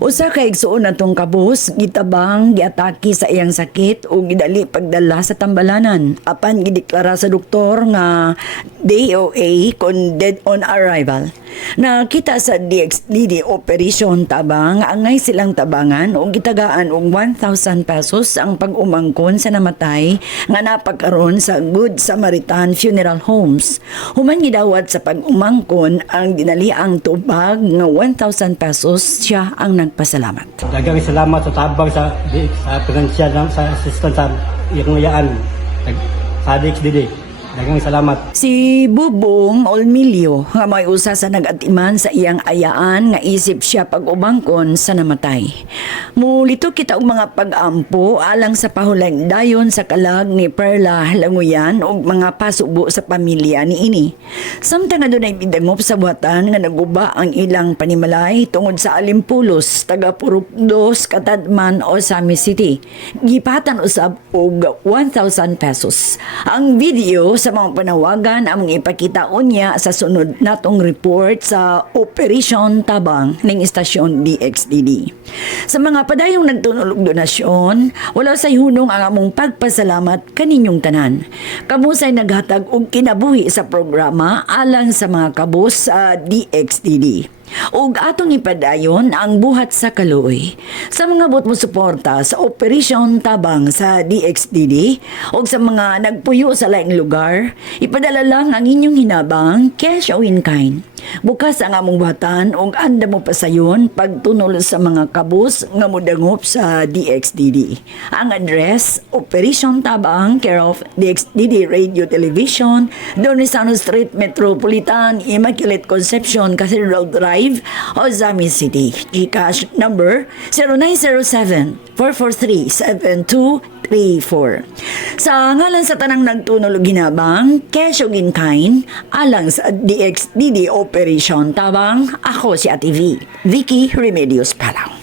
Usa ka igsuon natong kabus, gitabang, giatake sa iyang sakit o gidali pagdala sa tambalanan. Apan gideklara sa doktor nga DOA kon dead on arrival. Nakita sa DXDD operation tabang, angay silang tabangan o gitagaan og 1,000 pesos ang pag-umangkon sa namatay nga napagkaron sa Good Samaritan Funeral Homes. Human gidawat sa pag-umangkon ang dinaliang tubag nga 1,000 pesos, siya ang nagpasalamat. Daghang salamat sa tabang sa pinansyal sa assistance sa iyang ngayaan sa DXDD. Daghang salamat. Si Bubong Olmilio nga may usa sa nagatiman sa iyang ayaan nga isip siya pag-umangkon sa namatay. Mulito kita og mga pag-ampo alang sa pahulang dayon sa kalag ni Perla Languyan ug mga pasubo sa pamilya niini. Samtang adunay midangop sa buhatan nga naguba ang ilang panimalay tungod sa Alimpulos, taga Purok 2, Katadman o Sami City. Gipatan usab og 1,000 pesos. Ang video sa mga panawagan ang ipakita unya sa sunod natong report sa Operation Tabang ng istasyon DXDD. Sa mga padayong nagtunulog donasyon, wala say hunong ang among pagpasalamat kaninyong tanan. Kamusay naghatag og kinabuhi sa programa alang sa mga kabus sa DXDD. Ug atong ipadayon ang buhat sa kaluoy. Sa mga bot mo suporta sa Operation Tabang sa DXDD ug sa mga nagpuyo sa laing lugar, ipadala lang ang inyong hinabang cash o in kind. Bukas ang among buhatan ug anda mo pasayon pagtunol sa mga kabus nga modangop sa DXDD. Ang address, Operation Tabang, care of DXDD Radio Television, Donisano Street, Metropolitan, Immaculate Conception, Cathedral Drive, Ozami City. GCash number 0907-443-7234. Sa ngalan sa tanang nagtunol og ginabang, cash o in kind, alang sa DXDD Operation Tabang, ako si Ate V, Vicky Remedios Palau.